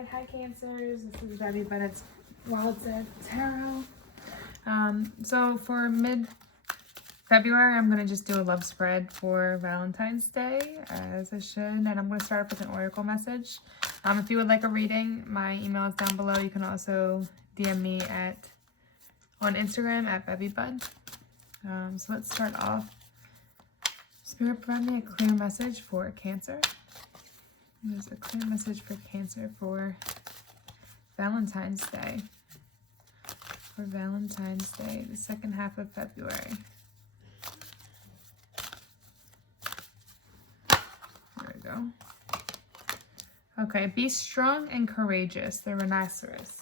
Alright, hi Cancers. This is bevybud. It's Wild Set Tarot. So for mid-February, I'm going to just do a love spread for Valentine's Day, as I should. And I'm going to start off with an oracle message. If you would like a reading, my email is down below. You can also DM me on Instagram at bevybud. So let's start off. Spirit, provide me a clear message for Cancer. There's a clear message for Cancer for Valentine's Day. For Valentine's Day, the second half of February. There we go. Okay, be strong and courageous, the rhinoceros.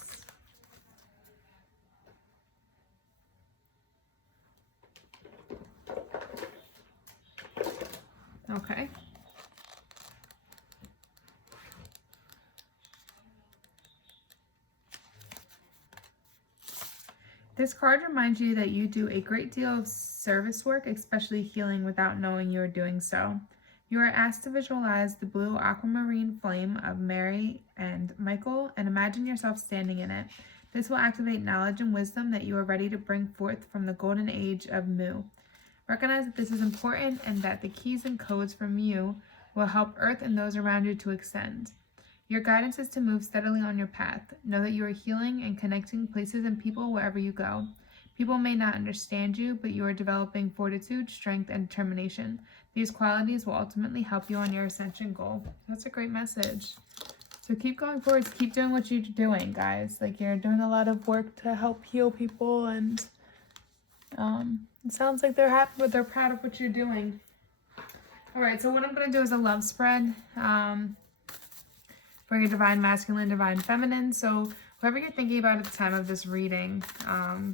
Okay. This card reminds you that you do a great deal of service work, especially healing, without knowing you are doing so. You are asked to visualize the blue aquamarine flame of Mary and Michael and imagine yourself standing in it. This will activate knowledge and wisdom that you are ready to bring forth from the golden age of Mu. Recognize that this is important and that the keys and codes from you will help Earth and those around you to extend. Your guidance is to move steadily on your path. Know that you are healing and connecting places and people wherever you go. People may not understand you, but you are developing fortitude, strength, and determination. These qualities will ultimately help you on your ascension goal. That's a great message. So keep going forward. Keep doing what you're doing, guys. Like, you're doing a lot of work to help heal people, and it sounds like they're happy, but they're proud of what you're doing. All right, so what I'm going to do is a love spread. For your divine masculine, divine feminine. So whoever you're thinking about at the time of this reading,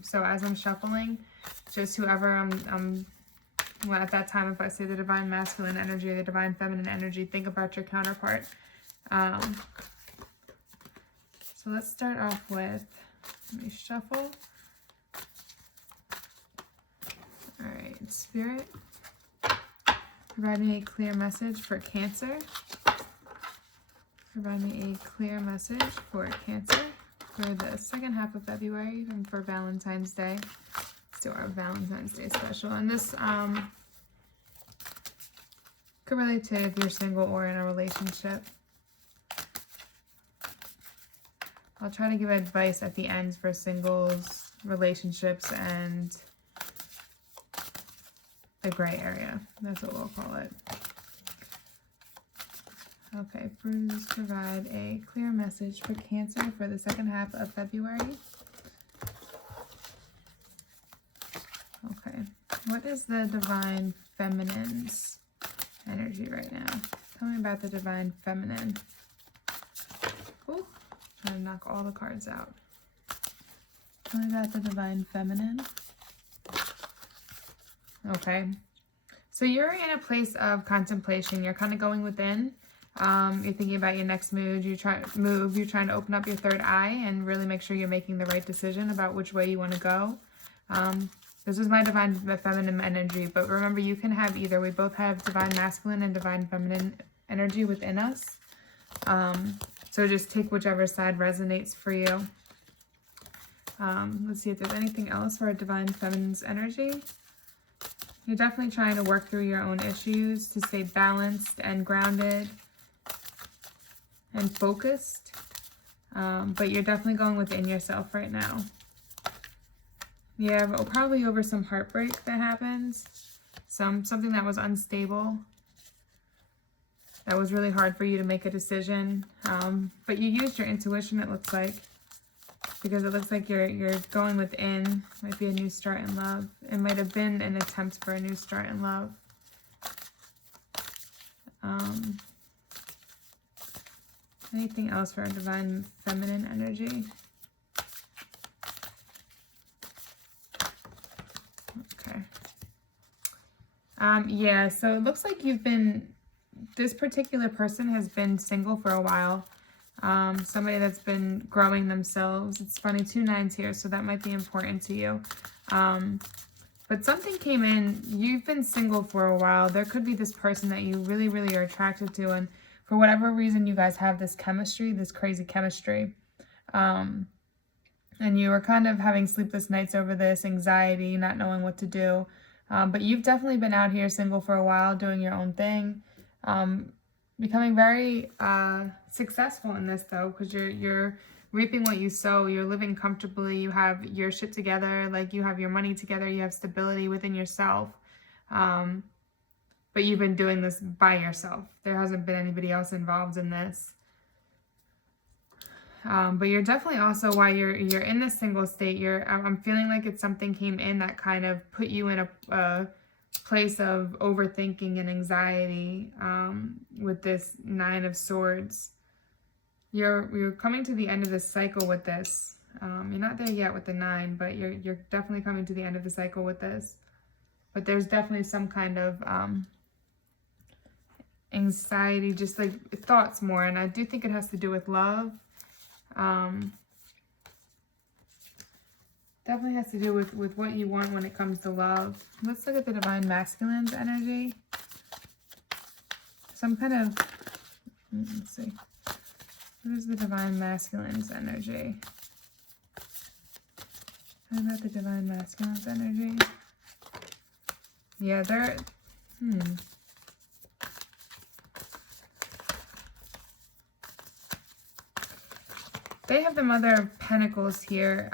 so as I'm shuffling, just whoever I'm well, at that time, if I say the divine masculine energy or the divine feminine energy, think about your counterpart. So let's start off with, let me shuffle. All right, Spirit, provide me a clear message for Cancer. Provide me a clear message for Cancer for the second half of February and for Valentine's Day. Let's do our Valentine's Day special. And this could relate to if you're single or in a relationship. I'll try to give advice at the end for singles, relationships, and the gray area. That's what we'll call it. Okay, please provide a clear message for Cancer for the second half of February. Okay, what is the divine feminine's energy right now? Tell me about the divine feminine. Oh, trying to knock all the cards out. Tell me about the divine feminine. Okay, so you're in a place of contemplation. You're kind of going within. You're thinking about your next move. You're trying to open up your third eye and really make sure you're making the right decision about which way you want to go. This is my divine feminine energy, but remember, you can have either. We both have divine masculine and divine feminine energy within us. So just take whichever side resonates for you. Let's see if there's anything else for our divine feminine's energy. You're definitely trying to work through your own issues to stay balanced and grounded and focused, but you're definitely going within yourself right now. Yeah, probably over some heartbreak that happens, something that was unstable, that was really hard for you to make a decision, but you used your intuition, it looks like, because it looks like you're going within. Might be a new start in love. It might have been an attempt for a new start in love. Anything else for our divine feminine energy? Okay. Yeah, so it looks like this particular person has been single for a while. Somebody that's been growing themselves. It's funny, 2 9s here, so that might be important to you. But something came in. You've been single for a while. There could be this person that you really, really are attracted to, and for whatever reason, you guys have this chemistry, this crazy chemistry. And you were kind of having sleepless nights over this, anxiety, not knowing what to do. But you've definitely been out here single for a while, doing your own thing. Becoming very successful in this, though, because you're reaping what you sow. You're living comfortably. You have your shit together. Like, you have your money together. You have stability within yourself. But you've been doing this by yourself. There hasn't been anybody else involved in this. But you're definitely also, while you're in this single state, I'm feeling like it's something came in that kind of put you in a place of overthinking and anxiety with this 9 of Swords. You're coming to the end of this cycle with this. You're not there yet with the 9, but you're definitely coming to the end of the cycle with this. But there's definitely some kind of anxiety, just like thoughts more, and I do think it has to do with love. Definitely has to do with what you want when it comes to love. Let's look at the Divine Masculine's energy. Some kind of, let's see. What is the Divine Masculine's energy? What about the Divine Masculine's energy? Yeah, they're, They have the Mother of Pentacles here,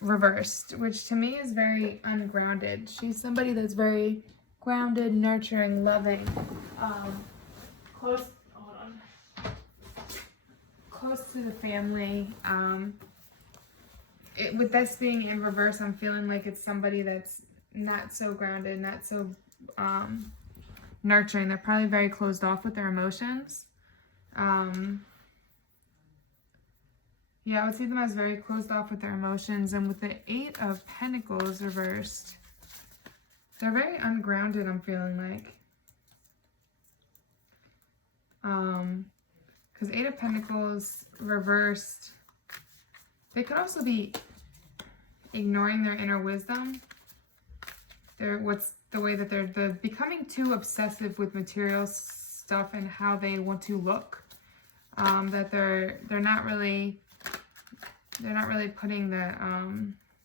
reversed, which to me is very ungrounded. She's somebody that's very grounded, nurturing, loving, close to the family. With this being in reverse, I'm feeling like it's somebody that's not so grounded, not so nurturing. They're probably very closed off with their emotions. Yeah, I would see them as very closed off with their emotions. And with the 8 of Pentacles reversed, they're very ungrounded, I'm feeling like. Because 8 of Pentacles reversed, they could also be ignoring their inner wisdom. They're becoming too obsessive with material stuff and how they want to look. That they're not really putting the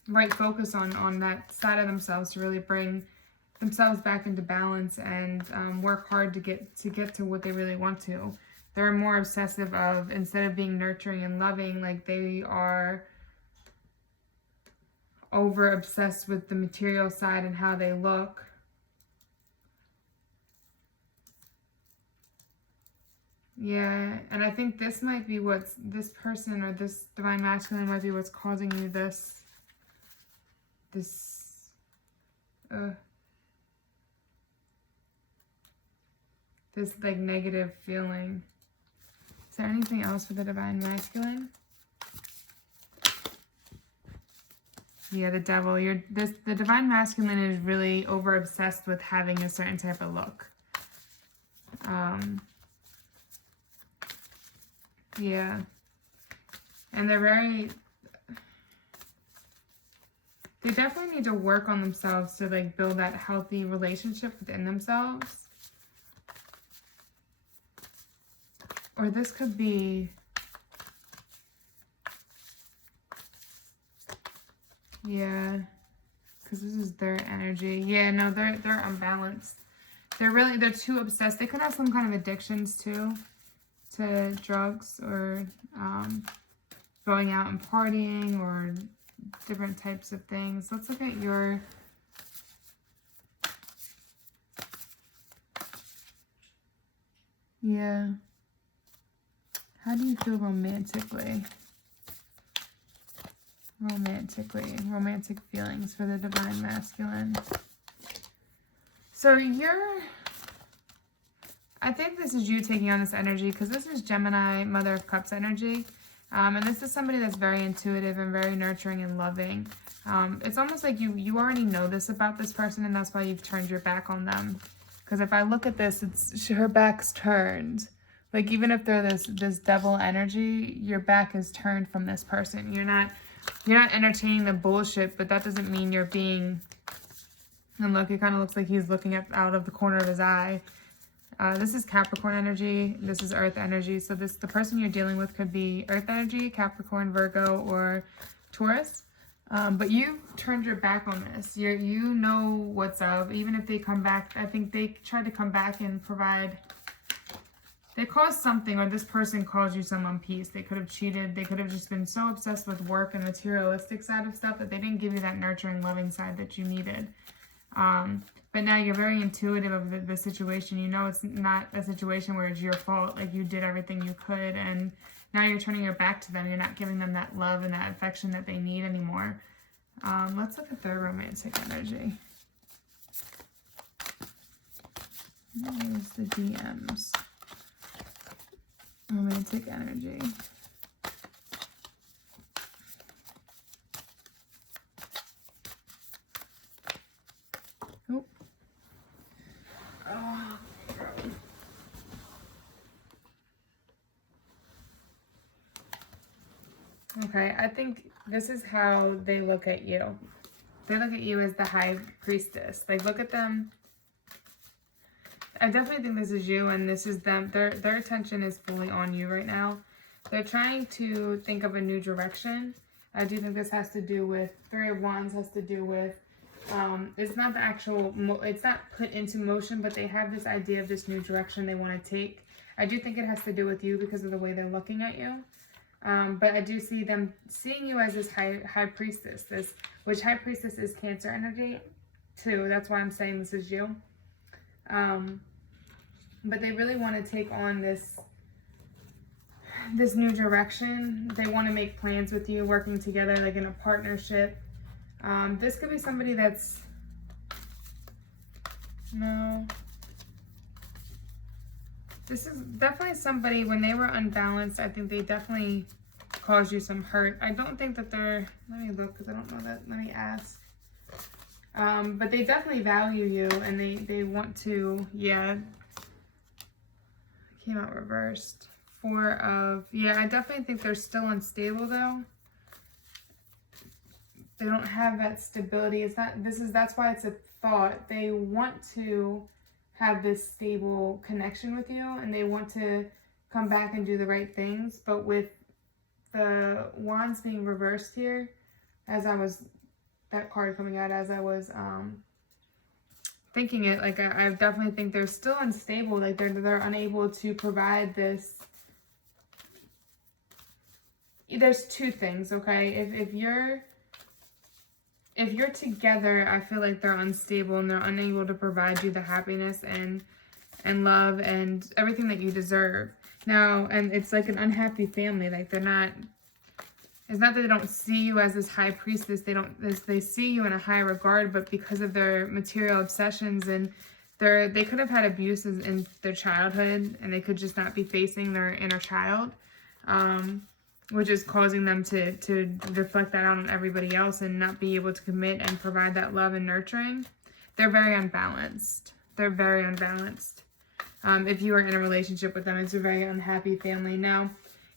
right focus on that side of themselves to really bring themselves back into balance and work hard to get to what they really want to. They're more obsessive of, instead of being nurturing and loving, like they are over obsessed with the material side and how they look. Yeah, and I think this might be this person or this Divine Masculine might be what's causing you this like negative feeling. Is there anything else for the Divine Masculine? Yeah, the Devil. The Divine Masculine is really over obsessed with having a certain type of look. Yeah. And they definitely need to work on themselves to like build that healthy relationship within themselves. Or this could be, yeah, because this is their energy. Yeah, no, they're unbalanced. They're too obsessed. They could have some kind of addictions too, to drugs or going out and partying or different types of things. Let's look at your how do you feel romantically? Romantic feelings for the Divine Masculine. So I think this is you taking on this energy, because this is Gemini, Mother of Cups energy. And this is somebody that's very intuitive and very nurturing and loving. It's almost like you already know this about this person, and that's why you've turned your back on them. Because if I look at this, her back's turned. Like, even if they're this devil energy, your back is turned from this person. You're not entertaining the bullshit, but that doesn't mean you're being... And look, it kind of looks like he's looking out of the corner of his eye. This is Capricorn energy. This is Earth energy. So the person you're dealing with could be Earth energy, Capricorn, Virgo, or Taurus. But you turned your back on this. You know what's up. Even if they come back, I think they tried to come back and provide. They caused something, or this person caused you some unpeace. They could have cheated. They could have just been so obsessed with work and materialistic side of stuff that they didn't give you that nurturing, loving side that you needed. But now you're very intuitive of the situation. You know it's not a situation where it's your fault. Like, you did everything you could, and now you're turning your back to them. You're not giving them that love and that affection that they need anymore. Let's look at their romantic energy. Here's the DMs. Romantic energy. Oh. Oh. Okay, I think this is how they look at you. They look at you as the high priestess. Like, look at them. I definitely think this is you, and this is them. Their attention is fully on you right now. They're trying to think of a new direction. I do think this has to do with, Three of Wands has to do with, it's not the actual, it's not put into motion, but they have this idea of this new direction they want to take. I do think it has to do with you because of the way they're looking at you. But I do see them seeing you as this high priestess, which high priestess is Cancer energy too. That's why I'm saying this is you. But they really want to take on this new direction. They want to make plans with you, working together, like in a partnership. This could be somebody that's, no, this is definitely somebody, when they were unbalanced, I think they definitely caused you some hurt. I don't think that they're, let me look because I don't know that, let me ask. But they definitely value you, and they want to, yeah, came out reversed. Yeah, I definitely think they're still unstable though. They don't have that stability. It's not, that's why it's a thought. They want to have this stable connection with you, and they want to come back and do the right things. But with the Wands being reversed here, that card coming out as I was thinking it, like I definitely think they're still unstable. Like they're unable to provide this. There's two things, okay? If you're together, I feel like they're unstable and they're unable to provide you the happiness and love and everything that you deserve. Now, and it's like an unhappy family. Like it's not that they don't see you as this high priestess. They see you in a high regard, but because of their material obsessions and they could have had abuses in their childhood, and they could just not be facing their inner child, which is causing them to reflect that out on everybody else and not be able to commit and provide that love and nurturing. They're very unbalanced. They're very unbalanced. If you are in a relationship with them, it's a very unhappy family. Now,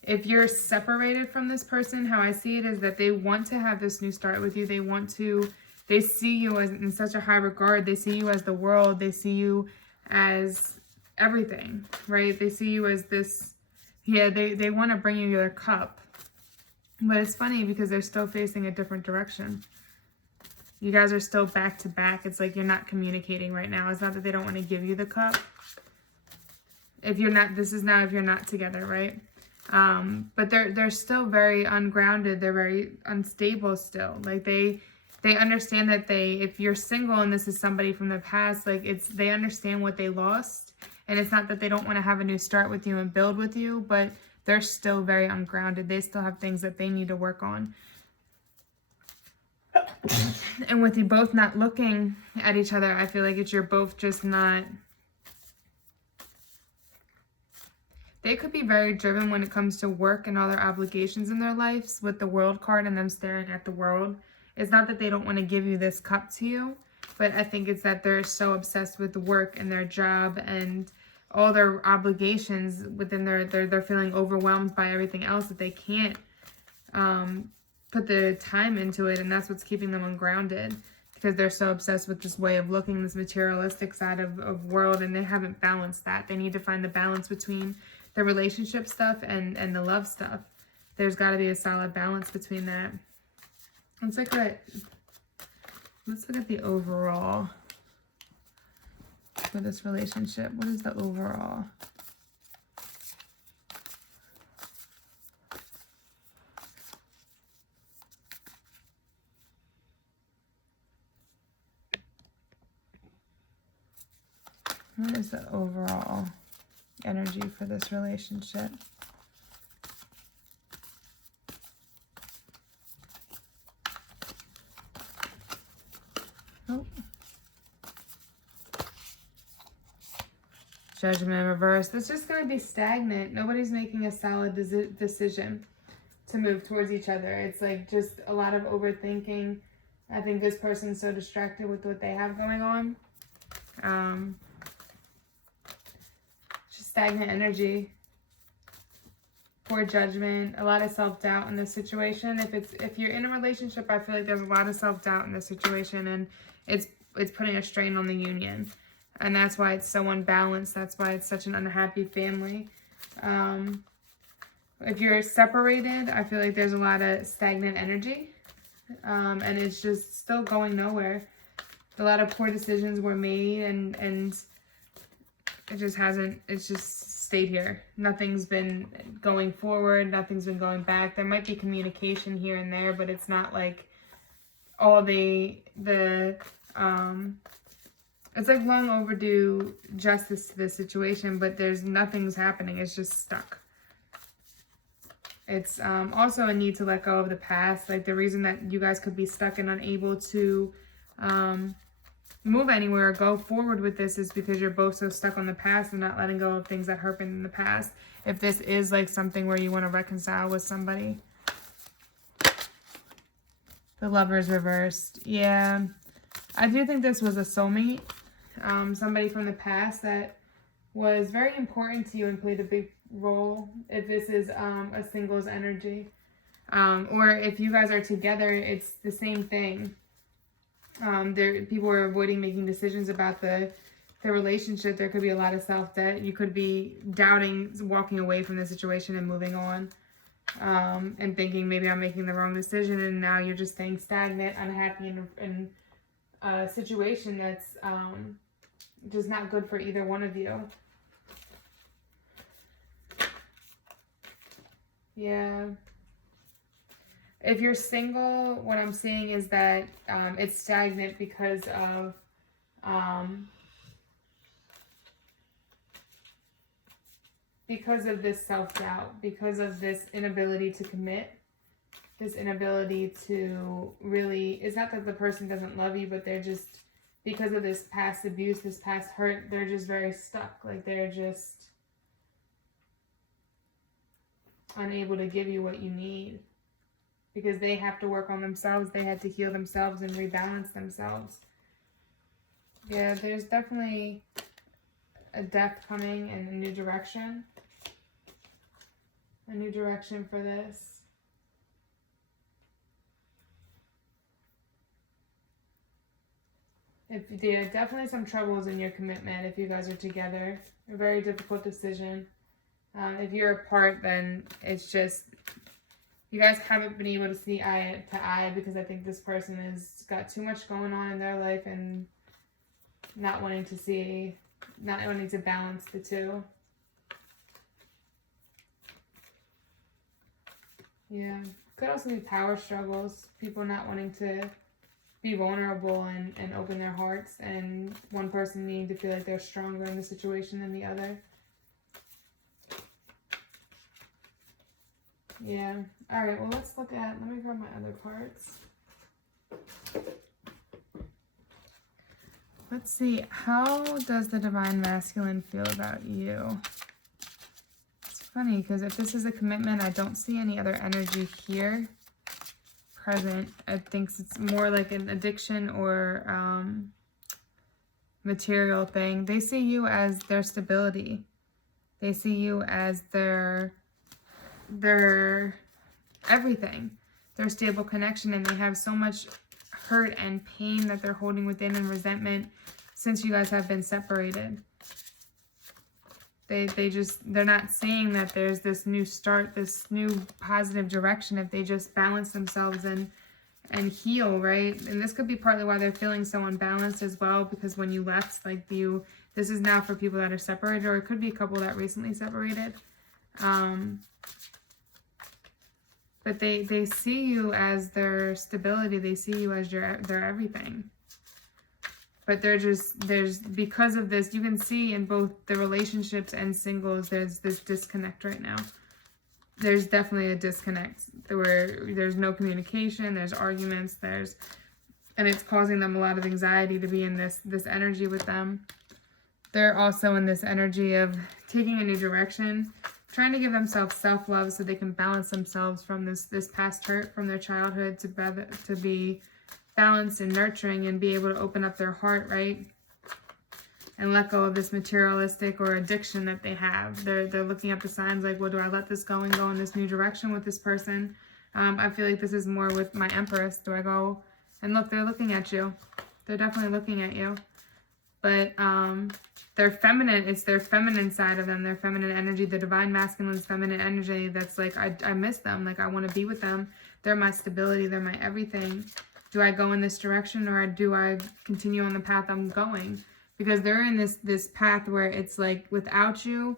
if you're separated from this person, how I see it is that they want to have this new start with you. They see you as in such a high regard. They see you as the world. They see you as everything, right? They see you as this, yeah, they want to bring you their cup. But it's funny because they're still facing a different direction. You guys are still back to back. It's like you're not communicating right now. It's not that they don't want to give you the cup. If you're not, this is now if you're not together, right? But they're still very ungrounded. They're very unstable still. Like they understand that if you're single and this is somebody from the past, like they understand what they lost. And it's not that they don't want to have a new start with you and build with you, but they're still very ungrounded. They still have things that they need to work on. And with you both not looking at each other, I feel like you're both just not. They could be very driven when it comes to work and all their obligations in their lives with the World card and them staring at the world. It's not that they don't want to give you this cup to you, but I think it's that they're so obsessed with work and their job and all their obligations within they're feeling overwhelmed by everything else that they can't put the time into it, and that's what's keeping them ungrounded. because they're so obsessed with this way of looking, this materialistic side of world, and they haven't balanced that. They need to find the balance between the relationship stuff and the love stuff. There's got to be a solid balance between that. Let's look at the overall for this relationship. What is the overall? What is the overall energy for this relationship? Oh. Judgment reversed. It's just going to be stagnant. Nobody's making a solid decision to move towards each other. It's like just a lot of overthinking. I think this person's so distracted with what they have going on. Just stagnant energy. Poor judgment. A lot of self-doubt in this situation. If you're in a relationship, I feel like there's a lot of self-doubt in this situation, and it's putting a strain on the union. And that's why it's so unbalanced. That's why it's such an unhappy family. If you're separated, I feel like there's a lot of stagnant energy. And it's just still going nowhere. A lot of poor decisions were made, and it just stayed here. Nothing's been going forward. Nothing's been going back. There might be communication here and there, but it's not like all it's like long overdue justice to this situation, but nothing's happening. It's just stuck. It's also a need to let go of the past. Like the reason that you guys could be stuck and unable to move anywhere or go forward with this is because you're both so stuck on the past and not letting go of things that happened in the past. If this is like something where you want to reconcile with somebody. The Lover's reversed. Yeah. I do think this was a soulmate. Somebody from the past that was very important to you and played a big role. If this is a singles energy. Or if you guys are together, it's the same thing. People are avoiding making decisions about the relationship. There could be a lot of self-doubt. You could be doubting walking away from the situation and moving on. And thinking maybe I'm making the wrong decision, and now you're just staying stagnant, unhappy in a situation that's just not good for either one of you. Yeah. If you're single, what I'm seeing is that it's stagnant because of this self-doubt, because of this inability to commit, this inability to really, it's not that the person doesn't love you, but they're just, because of this past abuse, this past hurt, they're just very stuck. Like they're just unable to give you what you need. Because they have to work on themselves. They had to heal themselves and rebalance themselves. Yeah, there's definitely a death coming and a new direction. A new direction for this. Yeah, definitely some troubles in your commitment if you guys are together. A very difficult decision. If you're apart, then it's just... You guys haven't been able to see eye to eye because I think this person has got too much going on in their life and not wanting to balance the two. Yeah. Could also be power struggles. People not wanting to be vulnerable and open their hearts, and one person needing to feel like they're stronger in the situation than the other. Yeah. All right. Well, let me grab my other cards. Let's see. How does the Divine Masculine feel about you? It's funny because if this is a commitment, I don't see any other energy here present. I think it's more like an addiction or material thing. They see you as their stability. They see you as their everything, their stable connection, and they have so much hurt and pain that they're holding within and resentment since you guys have been separated. They're not seeing that there's this new start, this new positive direction if they just balance themselves and heal, right? And this could be partly why they're feeling so unbalanced as well, because when you left, like this is now for people that are separated, or it could be a couple that recently separated. But they see you as their stability. They see you as their everything. But there's because of this, you can see in both the relationships and singles, there's this disconnect right now. There's definitely a disconnect where there's no communication, there's arguments, and it's causing them a lot of anxiety to be in this energy with them. They're also in this energy of taking a new direction, trying to give themselves self-love so they can balance themselves from this past hurt from their childhood to be balanced and nurturing and be able to open up their heart, right? And let go of this materialistic or addiction that they have. They're looking at the signs like, well, do I let this go and go in this new direction with this person? I feel like this is more with my Empress. Do I go and look? They're looking at you. They're definitely looking at you. But they're feminine. It's their feminine side of them, their feminine energy, the divine masculine's feminine energy that's like, I miss them. Like, I want to be with them. They're my stability. They're my everything. Do I go in this direction, or do I continue on the path I'm going? Because they're in this path where it's like, without you,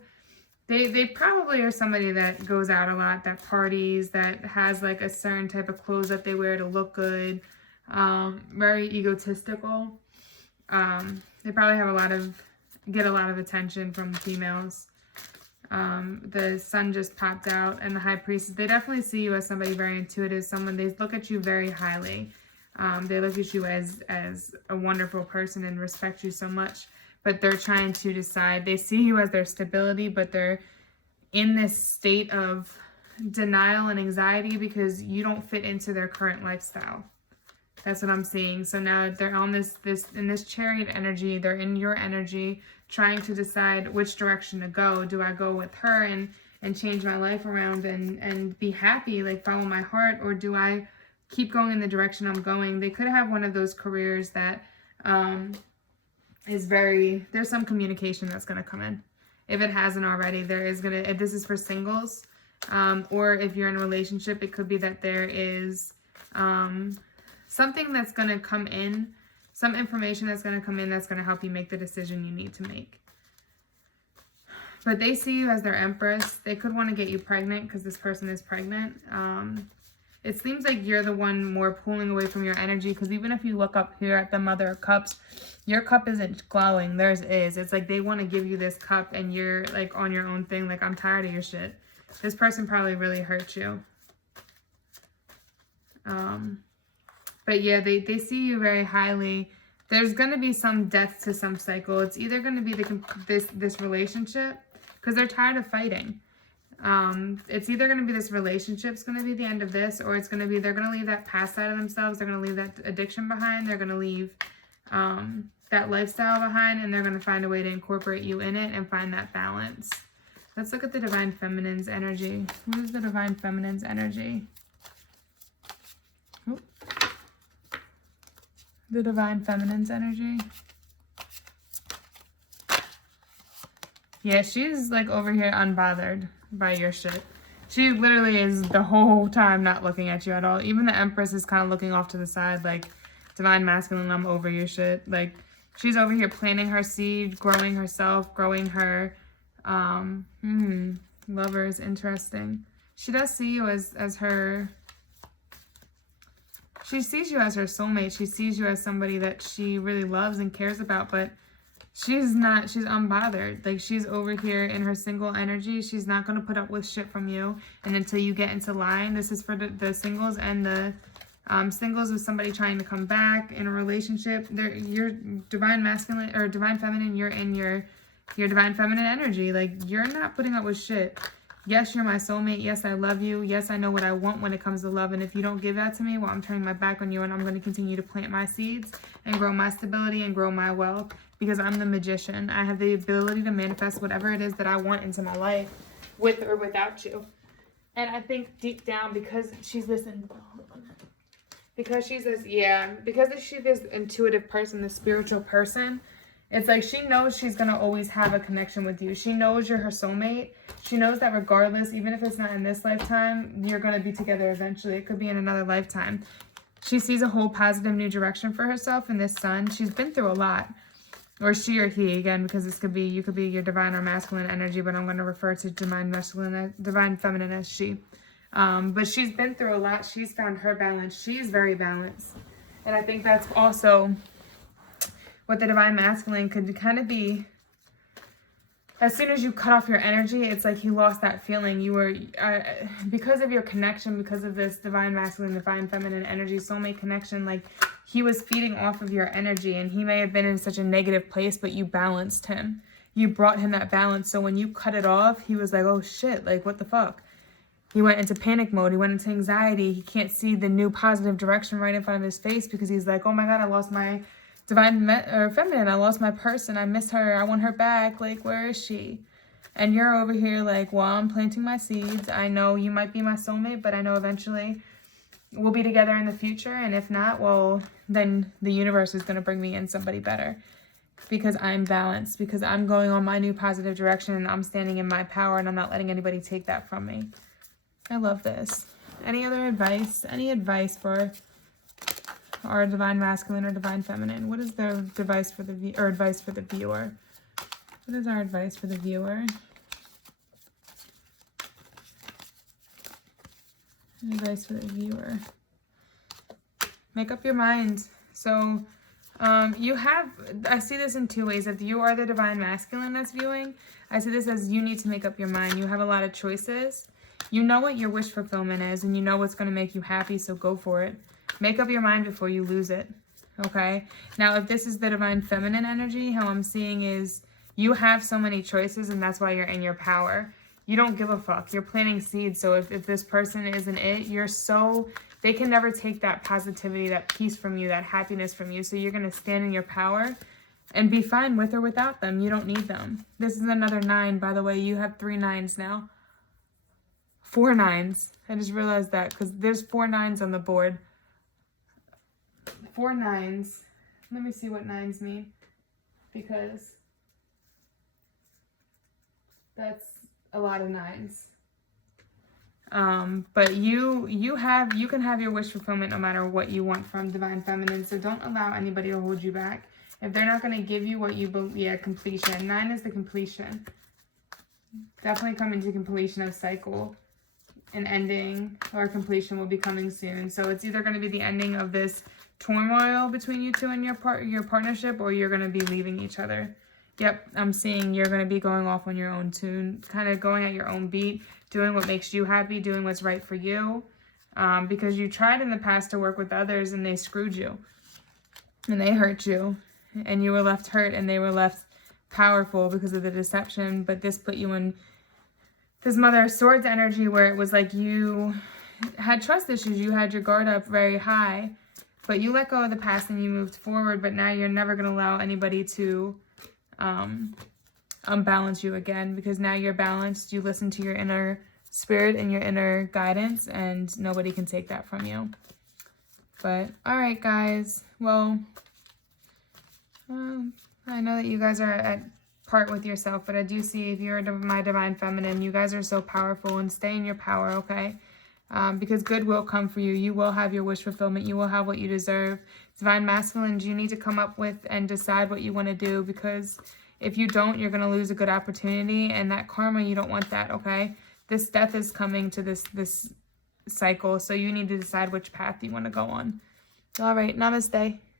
they probably are somebody that goes out a lot, that parties, that has like a certain type of clothes that they wear to look good, very egotistical. They probably have get a lot of attention from females. The sun just popped out, and the High Priestess, they definitely see you as somebody very intuitive, someone, they look at you very highly. They look at you as a wonderful person and respect you so much, but they're trying to decide. They see you as their stability, but they're in this state of denial and anxiety because you don't fit into their current lifestyle. That's what I'm seeing. So now they're on in this Chariot energy. They're in your energy, trying to decide which direction to go. Do I go with her and change my life around and be happy, like follow my heart, or do I keep going in the direction I'm going? They could have one of those careers that is there's some communication that's going to come in. If it hasn't already, if this is for singles, or if you're in a relationship, it could be that there is something that's going to come in, some information that's going to come in that's going to help you make the decision you need to make. But they see you as their Empress. They could want to get you pregnant because this person is pregnant. It seems like you're the one more pulling away from your energy, because even if you look up here at the Mother of Cups, your cup isn't glowing. Theirs is. It's like they want to give you this cup and you're like on your own thing. Like, I'm tired of your shit. This person probably really hurt you. But yeah, they see you very highly. There's going to be some death to some cycle. It's either going to be this relationship, because they're tired of fighting. It's either going to be this relationship's going to be the end of this, or it's going to be they're going to leave that past side of themselves. They're going to leave that addiction behind. They're going to leave that lifestyle behind, and they're going to find a way to incorporate you in it and find that balance. Let's look at the Divine Feminine's energy. Who is the Divine Feminine's energy? Oop. The Divine Feminine's energy. Yeah, she's like over here unbothered by your shit. She literally is the whole time not looking at you at all. Even the Empress is kind of looking off to the side like, Divine Masculine, I'm over your shit. Like, she's over here planting her seed, growing herself, growing her lover is interesting. She does see you as her, she sees you as her soulmate. She sees you as somebody that she really loves and cares about, but she's unbothered. Like, she's over here in her single energy. She's not going to put up with shit from you. And until you get into line, this is for the singles and the singles with somebody trying to come back in a relationship. You're Divine Masculine or Divine Feminine. You're in your Divine Feminine energy. Like, you're not putting up with shit. Yes, you're my soulmate. Yes, I love you. Yes, I know what I want when it comes to love. And if you don't give that to me, well, I'm turning my back on you, and I'm going to continue to plant my seeds and grow my stability and grow my wealth, because I'm the magician. I have the ability to manifest whatever it is that I want into my life, with or without you. And I think deep down, because she's listening, Because she's this, yeah, because she's this intuitive person, this spiritual person, it's like she knows she's going to always have a connection with you. She knows you're her soulmate. She knows that regardless, even if it's not in this lifetime, you're going to be together eventually. It could be in another lifetime. She sees a whole positive new direction for herself in this son. She's been through a lot. Or she or he, again, because this could be, you could be your divine or masculine energy, but I'm going to refer to divine masculine, divine feminine as she. But she's been through a lot. She's found her balance. She's very balanced. And I think that's also what the divine masculine could kind of be. As soon as you cut off your energy, it's like he lost that feeling. You were, because of your connection, because of this divine masculine, divine feminine energy, soulmate connection, like he was feeding off of your energy, and he may have been in such a negative place, but you balanced him. You brought him that balance. So when you cut it off, he was like, oh shit, like what the fuck? He went into panic mode. He went into anxiety. He can't see the new positive direction right in front of his face because he's like, oh my God, I lost my divine or feminine. I lost my person. I miss her. I want her back. Like, where is she? And you're over here like, well, I'm planting my seeds. I know you might be my soulmate, but I know eventually we'll be together in the future. And if not, well, then the universe is going to bring me in somebody better because I'm balanced, because I'm going on my new positive direction and I'm standing in my power and I'm not letting anybody take that from me. I love this. Any other advice? Any advice for our divine masculine or divine feminine? What is their advice for the advice for the viewer? What is our advice for the viewer? Advice for the viewer. Make up your mind. So you have, I see this in two ways. If you are the divine masculine that's viewing, I see this as you need to make up your mind. You have a lot of choices. You know what your wish fulfillment is, and you know what's going to make you happy, so go for it. Make up your mind before you lose it, okay? Now, if this is the divine feminine energy, how I'm seeing is you have so many choices, and that's why you're in your power. You don't give a fuck. You're planting seeds, so if this person isn't it, they can never take that positivity, that peace from you, that happiness from you, so you're going to stand in your power and be fine with or without them. You don't need them. This is another 9, by the way. You have 3 9s now. 4 9s. I just realized that because there's 4 9s on the board. 4 9s. Let me see what 9s mean, because that's a lot of 9s. But you can have your wish fulfillment no matter what you want from divine feminine. So don't allow anybody to hold you back. If they're not going to give you what you believe, yeah, completion. 9 is the completion. Definitely coming to completion of cycle. An ending or completion will be coming soon. So it's either going to be the ending of this turmoil between you two and your partnership, or you're going to be leaving each other. Yep, I'm seeing you're going to be going off on your own tune, kind of going at your own beat, doing what makes you happy, doing what's right for you, because you tried in the past to work with others and they screwed you and they hurt you and you were left hurt and they were left powerful because of the deception. But this put you in this Mother of Swords energy where it was like you had trust issues. You had your guard up very high, but you let go of the past and you moved forward. But now you're never going to allow anybody to unbalance you again, because now you're balanced. You listen to your inner spirit and your inner guidance, and nobody can take that from you. But all right, guys. Well, I know that you guys are at part with yourself, but I do see if you're my divine feminine, you guys are so powerful, and stay in your power, okay? Because good will come for you. You will have your wish fulfillment. You will have what you deserve. Divine masculines, you need to come up with and decide what you want to do, because if you don't, you're going to lose a good opportunity, and that karma, you don't want that, okay? This death is coming to this cycle, so you need to decide which path you want to go on. All right, namaste.